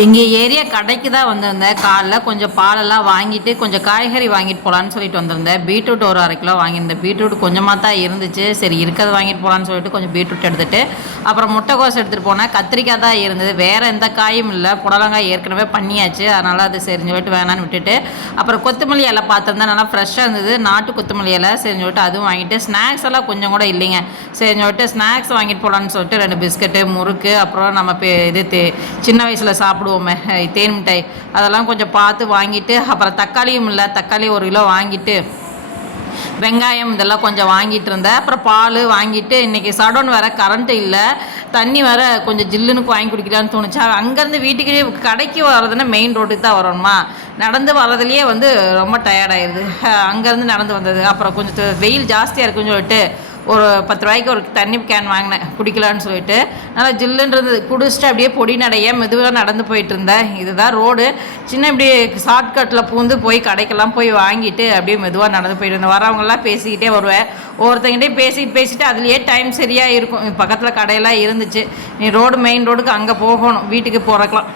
எங்கள் ஏரியா கடைக்கு தான் வந்திருந்தேன். காலைல கொஞ்சம் பாலெல்லாம் வாங்கிட்டு கொஞ்சம் காய்கறி வாங்கிட்டு போகலான்னு சொல்லிட்டு வந்திருந்தேன். பீட்ரூட் ஒரு 1/2 கிலோ வாங்கியிருந்தேன். பீட்ரூட் கொஞ்சமாக தான் இருந்துச்சு. சரி இருக்கிறத வாங்கிட்டு போகலான்னு சொல்லிட்டு கொஞ்சம் பீட்ரூட் எடுத்துகிட்டு அப்புறம் முட்டைக்கோஸ் எடுத்துகிட்டு போனேன். கத்திரிக்காய் தான் இருந்தது, வேறு எந்த காயும் இல்லை. புடலங்காய் ஏற்கனவே பண்ணியாச்சு, அதனால் அது சரிஞ்சு சொல்லிட்டு வேணான்னு விட்டுட்டு அப்புறம் கொத்தமல்லி இலை பார்த்துருந்தேன், நல்லா ஃப்ரெஷ்ஷாக இருந்தது. நாட்டு கொத்தமல்லி இலை சரிஞ்சு சொல்லிட்டு அதுவும் வாங்கிட்டு ஸ்நாக்ஸ் எல்லாம் கொஞ்சம் கூட இல்லைங்க. சரிஞ்சு சொல்லிட்டு ஸ்நாக்ஸ் வாங்கிட்டு போகலான்னு சொல்லிட்டு 2 பிஸ்கட்டு, முறுக்கு, அப்புறம் நம்ம சின்ன வயசில் சாப்பிடுவோமே தேன் மிட்டாய், அதெல்லாம் கொஞ்சம் பார்த்து வாங்கிட்டு அப்புறம் தக்காளியும் இல்லை, தக்காளி 1 கிலோ வாங்கிட்டு வெங்காயம் இதெல்லாம் கொஞ்சம் வாங்கிட்டு இருந்தேன். அப்புறம் பால் வாங்கிட்டு இன்றைக்கி சடோன் வேறு கரண்ட்டு இல்லை, தண்ணி வேறு கொஞ்சம் ஜில்லுனுக்கு வாங்கி குடிக்கலான்னு தோணுச்சா. அங்கேருந்து வீட்டுக்கு கடைக்கு வர்றதுன்னா மெயின் ரோட்டுக்கு தான் வரணுமா, நடந்து வர்றதுலேயே ரொம்ப டயர்டாயிடுது. அங்கேருந்து நடந்து வந்தது. அப்புறம் கொஞ்சம் வெயில் ஜாஸ்தியாக இருக்குன்னு சொல்லிட்டு ஒரு 10 ரூபாய்க்கு ஒரு தண்ணி கேன் வாங்கினேன் குடிக்கலான்னு சொல்லிட்டு. நல்லா ஜில்லுன்றது குடிச்சிட்டு அப்படியே பொடி நடைய மெதுவாக நடந்து போயிட்டு இருந்தேன். இதுதான் ரோடு. சின்ன இப்படி ஷார்ட்கட்டில் பூந்து போய் கடைக்கெல்லாம் போய் வாங்கிட்டு அப்படியே மெதுவாக நடந்து போயிட்டு இருந்தேன். வரவங்கெல்லாம் பேசிக்கிட்டே வருவேன். ஒவ்வொருத்தங்கிட்டே பேசிட்டு அதுலேயே டைம் சரியாக இருக்கும். பக்கத்தில் கடையெல்லாம் இருந்துச்சு. நீ மெயின் ரோடுக்கு அங்கே போகணும் வீட்டுக்கு போகிறக்கலாம்.